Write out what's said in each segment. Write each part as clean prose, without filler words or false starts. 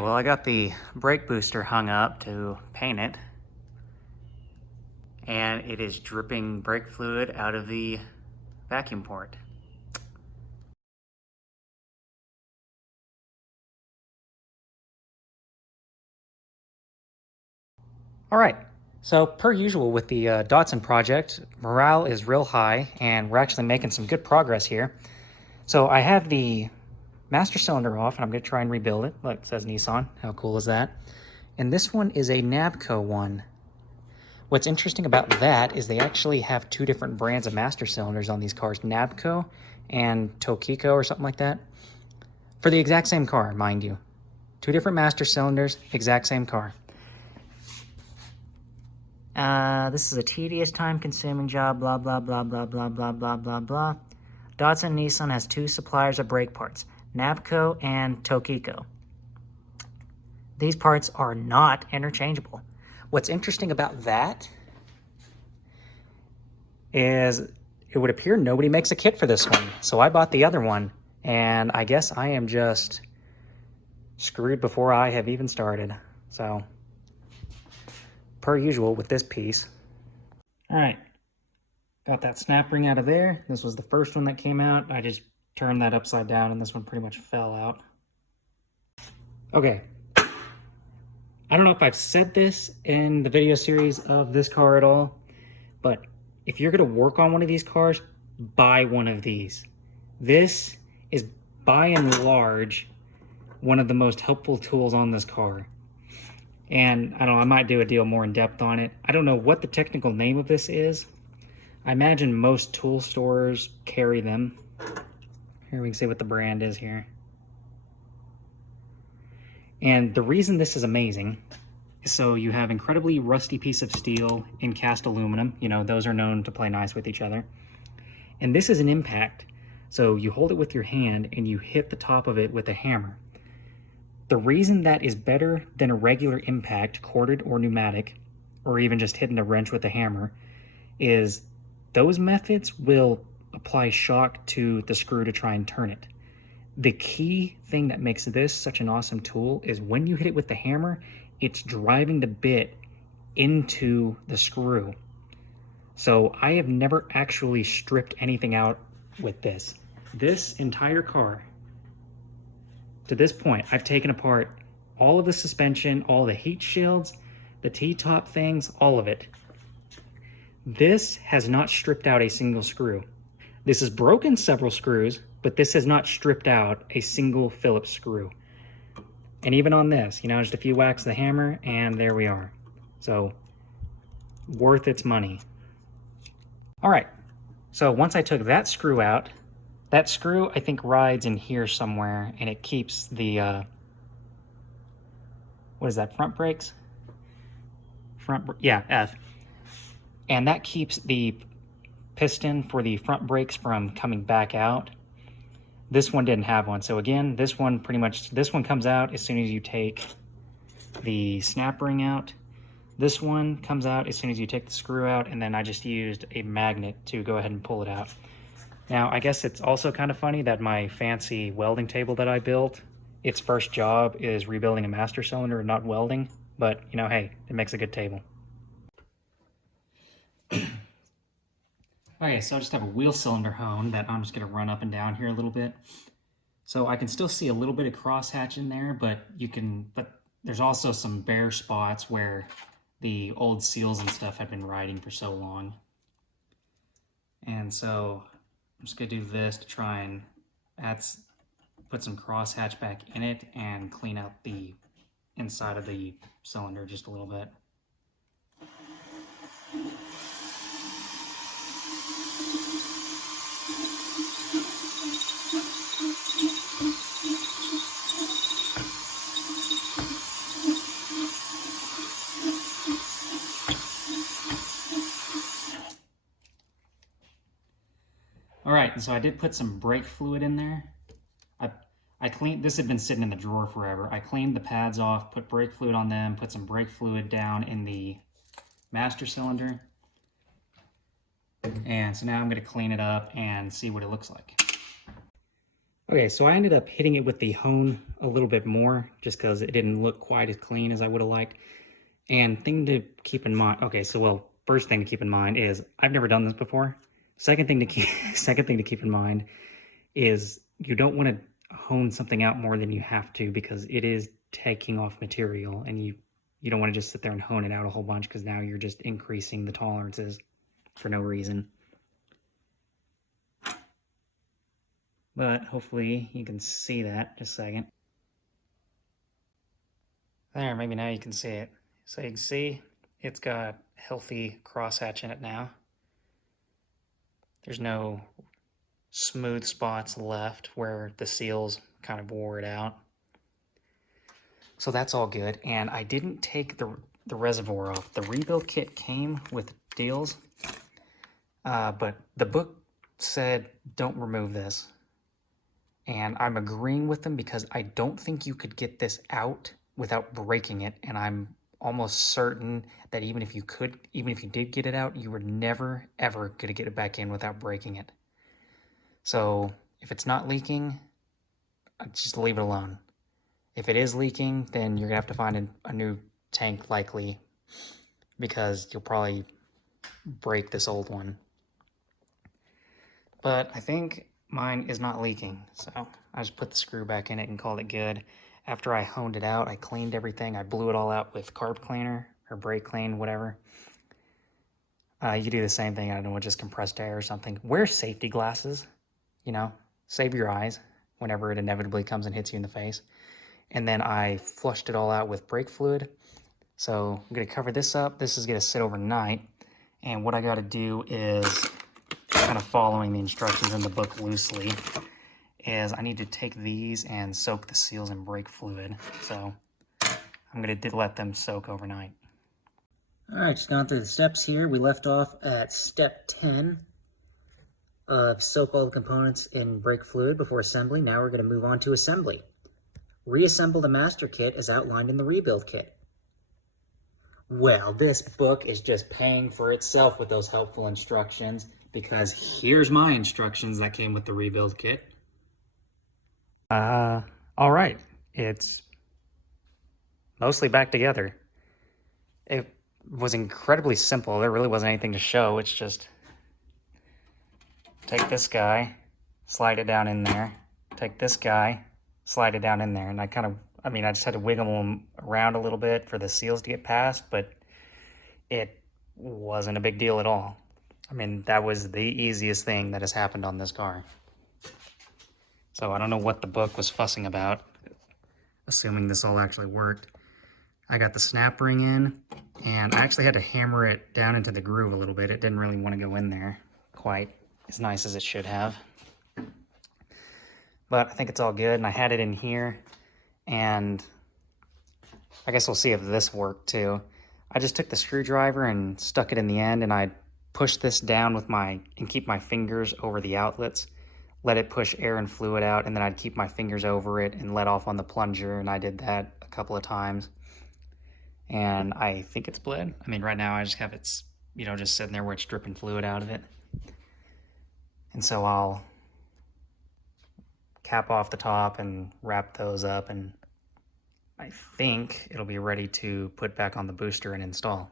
Okay, well, I got the brake booster hung up to paint it, and it is dripping brake fluid out of the vacuum port. All right, so per usual with the Datsun project, morale is real high, and we're actually making some good progress here. So I have the master cylinder off, and I'm going to try and rebuild it. Look, it says Nissan. How cool is that? And this one is a Nabco one. What's interesting about that is they actually have two different brands of master cylinders on these cars, Nabco and Tokiko or something like that, for the exact same car, mind you. Two different master cylinders, exact same car. This is a tedious, time-consuming job, blah, blah, blah, blah, blah, blah, blah, blah, blah. Datsun Nissan has two suppliers of brake parts, Nabco and Tokiko. These parts are not interchangeable. What's interesting about that is it would appear nobody makes a kit for this one. So I bought the other one, and I guess I am just screwed before I have even started. So, per usual with this piece. All right, got that snap ring out of there. This was the first one that came out. I just turned that upside down, and this one pretty much fell out. Okay. I don't know if I've said this in the video series of this car at all, but if you're going to work on one of these cars, buy one of these. This is, by and large, one of the most helpful tools on this car. And I don't know, I might do a deal more in depth on it. I don't know what the technical name of this is. I imagine most tool stores carry them. Here we can see what the brand is here. And the reason this is amazing is so you have incredibly rusty piece of steel in cast aluminum. You know, those are known to play nice with each other. And this is an impact. So you hold it with your hand and you hit the top of it with a hammer. The reason that is better than a regular impact, corded or pneumatic, or even just hitting a wrench with a hammer, is those methods will apply shock to the screw to try and turn it. The key thing that makes this such an awesome tool is when you hit it with the hammer, it's driving the bit into the screw. So I have never actually stripped anything out with this. This entire car, to this point, I've taken apart all of the suspension, all the heat shields, the T-top things, all of it. This has not stripped out a single screw. This has broken several screws, but this has not stripped out a single Phillips screw. And even on this, you know, just a few whacks of the hammer, and there we are. So, worth its money. All right, so once I took that screw out, that screw, I think, rides in here somewhere, and it keeps the, what is that, front brakes? Yeah, F. And that keeps the piston for the front brakes from coming back out. This one didn't have one. So again, this one comes out as soon as you take the snap ring out. This one comes out as soon as you take the screw out, and then I just used a magnet to go ahead and pull it out. Now, I guess it's also kind of funny that my fancy welding table that I built, its first job is rebuilding a master cylinder and not welding, but you know, hey, it makes a good table. Okay, so I just have a wheel cylinder hone that I'm just going to run up and down here a little bit. So I can still see a little bit of crosshatch in there, but there's also some bare spots where the old seals and stuff have been riding for so long. And so I'm just going to do this to try and put some crosshatch back in it and clean out the inside of the cylinder just a little bit. All right, and so I did put some brake fluid in there. I cleaned, this had been sitting in the drawer forever. I cleaned the pads off, put brake fluid on them, put some brake fluid down in the master cylinder. And so now I'm going to clean it up and see what it looks like. Okay, so I ended up hitting it with the hone a little bit more just because it didn't look quite as clean as I would have liked. And thing to keep in mind, okay, so well, first thing to keep in mind is I've never done this before. Second thing to keep second thing to keep in mind is you don't want to hone something out more than you have to because it is taking off material, and you don't want to just sit there and hone it out a whole bunch because now you're just increasing the tolerances for no reason. But hopefully you can see that. Just a second. There, maybe now you can see it. So you can see it's got healthy crosshatch in it now. There's no smooth spots left where the seals kind of wore it out. So that's all good. And I didn't take the reservoir off. The rebuild kit came with deals, but the book said don't remove this. And I'm agreeing with them because I don't think you could get this out without breaking it. And I'm almost certain that even if you did get it out, you were never, ever going to get it back in without breaking it. So if it's not leaking, just leave it alone. If it is leaking, then you're going to have to find a new tank likely because you'll probably break this old one. But I think mine is not leaking, so I just put the screw back in it and called it good. After I honed it out, I cleaned everything. I blew it all out with carb cleaner or brake clean, whatever. You do the same thing, I don't know, with just compressed air or something. Wear safety glasses, you know, save your eyes whenever it inevitably comes and hits you in the face. And then I flushed it all out with brake fluid. So I'm gonna cover this up. This is gonna sit overnight. And what I gotta do is, kind of following the instructions in the book loosely, is I need to take these and soak the seals in brake fluid. So I'm gonna let them soak overnight. All right, just gone through the steps here. We left off at step 10 of soak all the components in brake fluid before assembly. Now we're gonna move on to assembly. Reassemble the master kit as outlined in the rebuild kit. Well, this book is just paying for itself with those helpful instructions, because here's my instructions that came with the rebuild kit. All right, it's mostly back together. It was incredibly simple. There really wasn't anything to show. It's just take this guy, slide it down in there, take this guy, slide it down in there. And I just had to wiggle them around a little bit for the seals to get past, but it wasn't a big deal at all. I mean, that was the easiest thing that has happened on this car. So I don't know what the book was fussing about, assuming this all actually worked. I got the snap ring in, and I actually had to hammer it down into the groove a little bit. It didn't really want to go in there quite as nice as it should have. But I think it's all good, and I had it in here, and I guess we'll see if this worked too. I just took the screwdriver and stuck it in the end, and I pushed this down with and keep my fingers over the outlets, let it push air and fluid out, and then I'd keep my fingers over it and let off on the plunger, and I did that a couple of times. And I think it's bled. I mean, right now I just have it, just sitting there where it's dripping fluid out of it. And so I'll cap off the top and wrap those up, and I think it'll be ready to put back on the booster and install.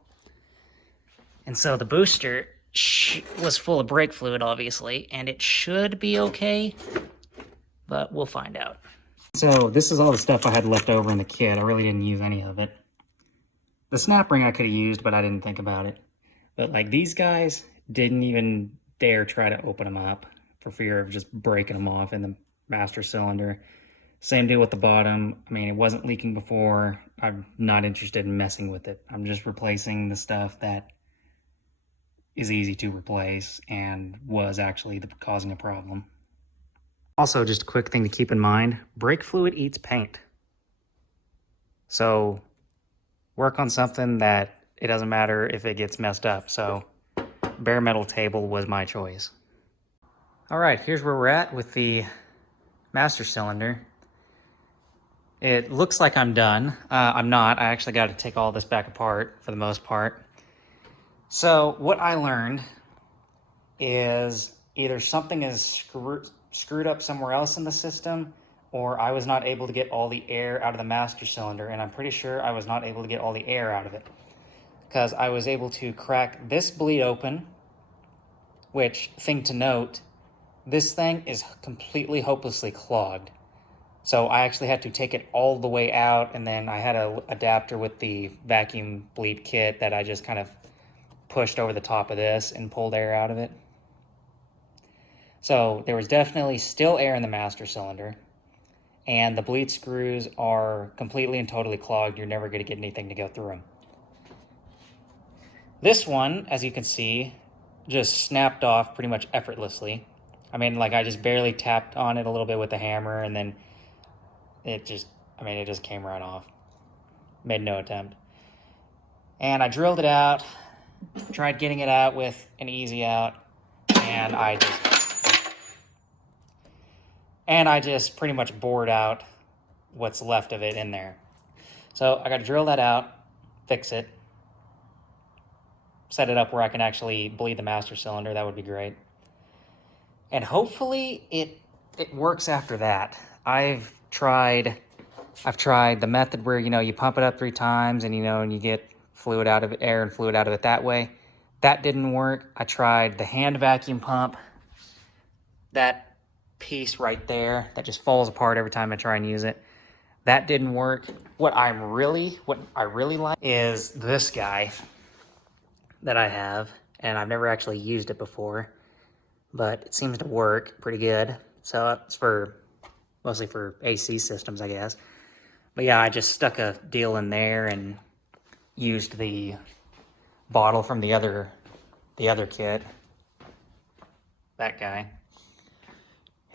And so the booster was full of brake fluid, obviously, and it should be okay, but we'll find out. So this is all the stuff I had left over in the kit. I really didn't use any of it. The snap ring I could have used, but I didn't think about it. But like these guys didn't even dare try to open them up for fear of just breaking them off in the master cylinder. Same deal with the bottom. I mean, it wasn't leaking before. I'm not interested in messing with it. I'm just replacing the stuff that is easy to replace and was actually causing a problem. Also, just a quick thing to keep in mind, brake fluid eats paint. So work on something that it doesn't matter if it gets messed up. So bare metal table was my choice. All right, here's where we're at with the master cylinder. It looks like I'm done. I'm not. I actually got to take all this back apart for the most part. So what I learned is either something is screwed up somewhere else in the system, or I was not able to get all the air out of the master cylinder, and I'm pretty sure I was not able to get all the air out of it, because I was able to crack this bleed open, which, thing to note, this thing is completely hopelessly clogged. So I actually had to take it all the way out, and then I had an adapter with the vacuum bleed kit that I just kind of pushed over the top of this and pulled air out of it. So there was definitely still air in the master cylinder, and the bleed screws are completely and totally clogged. You're never going to get anything to go through them. This one, as you can see, just snapped off pretty much effortlessly. I mean, like, I just barely tapped on it a little bit with the hammer, and then it just came right off. Made no attempt. And I drilled it out, tried getting it out with an easy out, and I just pretty much bored out what's left of it in there. So I got to drill that out, fix it, set it up where I can actually bleed the master cylinder. That would be great. And hopefully it works after that. I've tried the method where, you pump it up 3 times and, and you get fluid out of it, air and fluid out of it that way. That didn't work. I tried the hand vacuum pump. That piece right there that just falls apart every time I try and use it. That didn't work. What I really like is this guy that I have, and I've never actually used it before, but it seems to work pretty good. So it's mostly for AC systems, I guess. But yeah, I just stuck a deal in there and used the bottle from the other kit, that guy.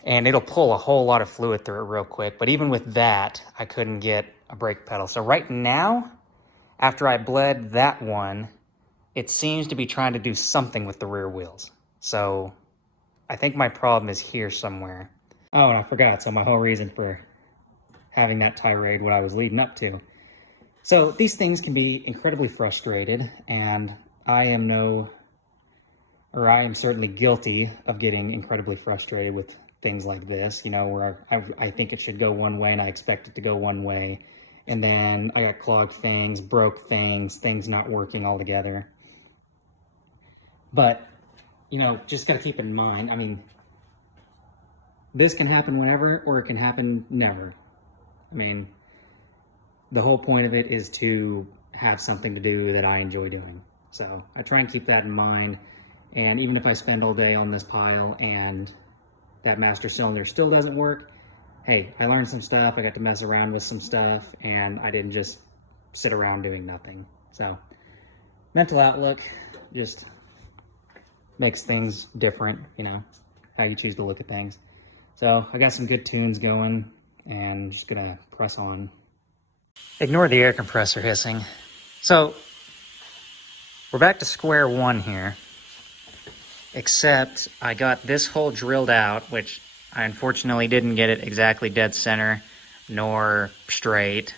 And it'll pull a whole lot of fluid through it real quick. But even with that, I couldn't get a brake pedal. So right now, after I bled that one, it seems to be trying to do something with the rear wheels. So I think my problem is here somewhere. Oh, and I forgot. So my whole reason for having that tirade, what I was leading up to. So these things can be incredibly frustrated, and I am certainly guilty of getting incredibly frustrated with things like this, where I think it should go one way and I expect it to go one way. And then I got clogged things, broke things not working altogether. But, just got to keep in mind, I mean, this can happen whenever or it can happen never. I mean, the whole point of it is to have something to do that I enjoy doing. So I try and keep that in mind. And even if I spend all day on this pile and that master cylinder still doesn't work, hey, I learned some stuff, I got to mess around with some stuff, and I didn't just sit around doing nothing. So mental outlook just makes things different, how you choose to look at things. So I got some good tunes going, and just gonna press on. Ignore the air compressor hissing. So we're back to square one here, except I got this hole drilled out, which I unfortunately didn't get it exactly dead center nor straight,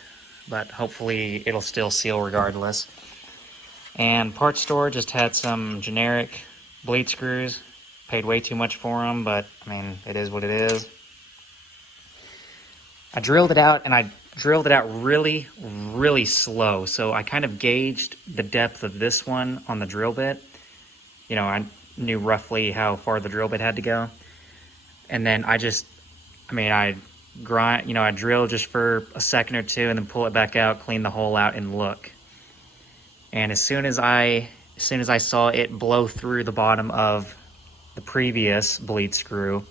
but hopefully it'll still seal regardless. And parts store just had some generic bleed screws. Paid way too much for them, but I mean, it is what it is. I drilled it out, and I drilled it out really, really slow. So I kind of gauged the depth of this one on the drill bit. I knew roughly how far the drill bit had to go. And then I drill just for a second or two and then pull it back out, clean the hole out, and look. And as soon as I saw it blow through the bottom of the previous bleed screw,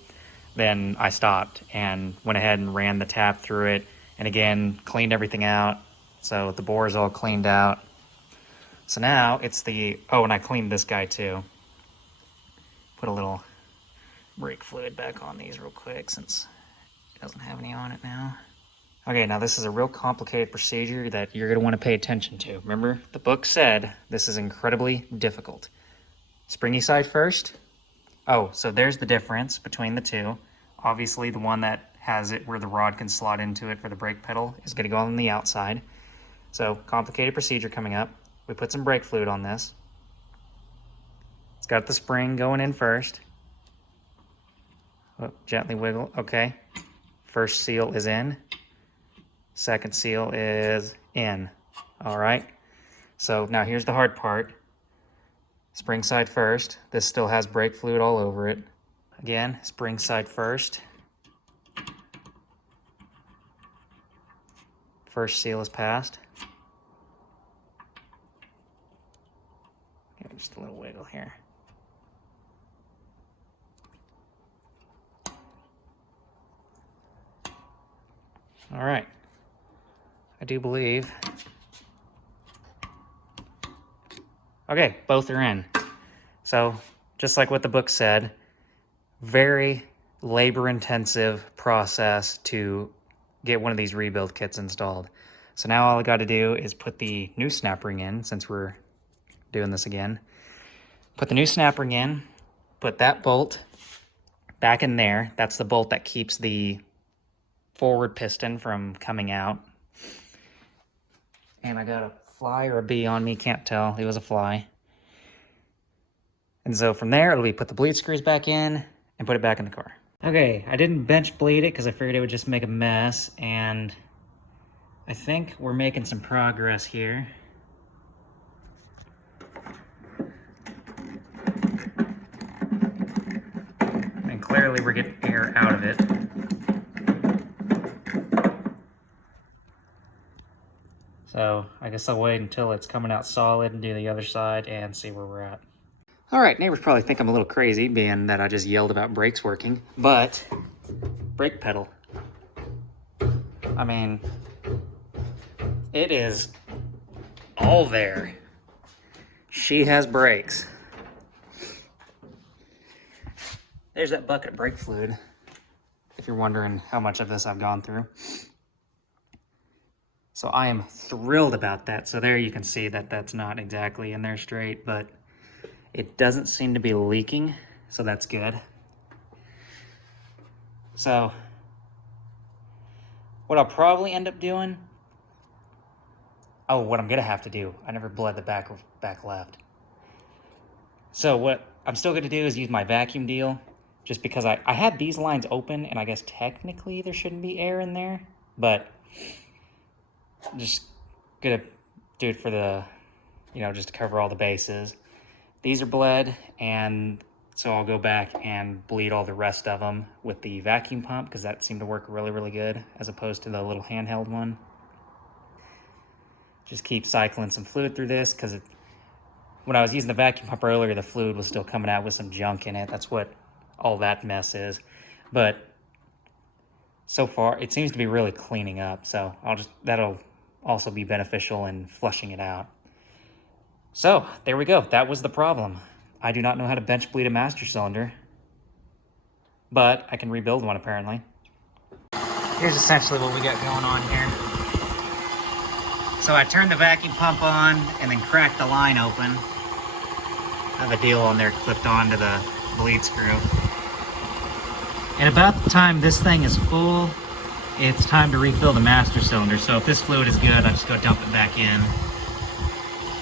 then I stopped and went ahead and ran the tap through it, and again cleaned everything out. So the bore is all cleaned out. So now it's and I cleaned this guy too. Put a little brake fluid back on these real quick since it doesn't have any on it now. Okay, now this is a real complicated procedure that you're going to want to pay attention to. Remember, the book said this is incredibly difficult. Springy side first. Oh, so there's the difference between the two. Obviously, the one that has it where the rod can slot into it for the brake pedal is going to go on the outside. So, complicated procedure coming up. We put some brake fluid on this. It's got the spring going in first. Oh, gently wiggle. Okay. First seal is in. Second seal is in. All right. So now here's the hard part. Spring side first. This still has brake fluid all over it. Again, spring side first. First seal is passed. Give it just a little wiggle here. All right. I do believe. Okay, both are in. So, just like what the book said, very labor-intensive process to get one of these rebuild kits installed. So now all I got to do is put the new snap ring in, since we're doing this again. Put the new snap ring in, put that bolt back in there. That's the bolt that keeps the forward piston from coming out. And I got a fly or a bee on me, can't tell. It was a fly. And so from there, it'll be put the bleed screws back in and put it back in the car. Okay, I didn't bench bleed it because I figured it would just make a mess, and I think we're making some progress here. And clearly we're getting air out of it. So I guess I'll wait until it's coming out solid and do the other side and see where we're at. All right, neighbors probably think I'm a little crazy being that I just yelled about brakes working, but brake pedal. I mean, it is all there. She has brakes. There's that bucket of brake fluid, if you're wondering how much of this I've gone through. So I am thrilled about that. So there you can see that that's not exactly in there straight, but it doesn't seem to be leaking, so that's good. So what I'll probably end up doing, what I'm gonna have to do, I never bled the back left. So what I'm still gonna do is use my vacuum deal, just because I had these lines open, and I guess technically there shouldn't be air in there, but I'm just gonna do it for the, just to cover all the bases. These are bled, and so I'll go back and bleed all the rest of them with the vacuum pump, because that seemed to work really, really good, as opposed to the little handheld one. Just keep cycling some fluid through this, because when I was using the vacuum pump earlier, the fluid was still coming out with some junk in it. That's what all that mess is. But so far, it seems to be really cleaning up, so that'll also be beneficial in flushing it out. So there we go. That was the problem. I do not know how to bench bleed a master cylinder, but I can rebuild one apparently. Here's essentially what we got going on here. So I turned the vacuum pump on and then cracked the line open. I have a deal on there clipped onto the bleed screw. And about the time this thing is full, it's time to refill the master cylinder. So if this fluid is good, I just go dump it back in.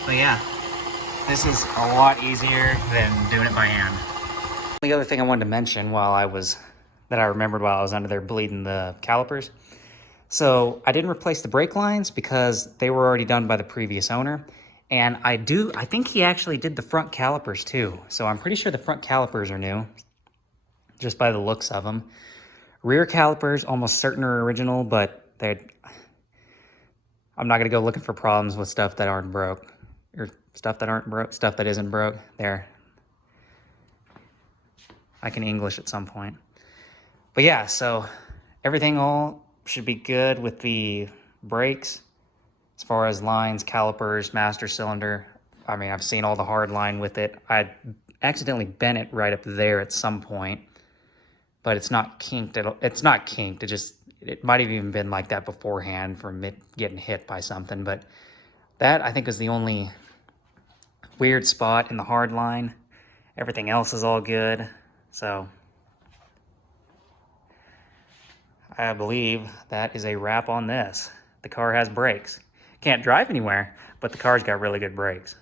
But yeah, this is a lot easier than doing it by hand. The other thing I wanted to mention that I remembered while I was under there bleeding the calipers. So I didn't replace the brake lines because they were already done by the previous owner. And I think he actually did the front calipers too. So I'm pretty sure the front calipers are new, just by the looks of them. Rear calipers, almost certain are original, but I'm not gonna go looking for problems with stuff that aren't broke. Or stuff that isn't broke. There. I can English at some point. But yeah, so everything all should be good with the brakes. As far as lines, calipers, master cylinder. I mean, I've seen all the hard line with it. I accidentally bent it right up there at some point, but it's not kinked. It's not kinked. It might have even been like that beforehand from it getting hit by something. But that, I think, is the only weird spot in the hard line. Everything else is all good. So I believe that is a wrap on this. The car has brakes. Can't drive anywhere, but the car's got really good brakes.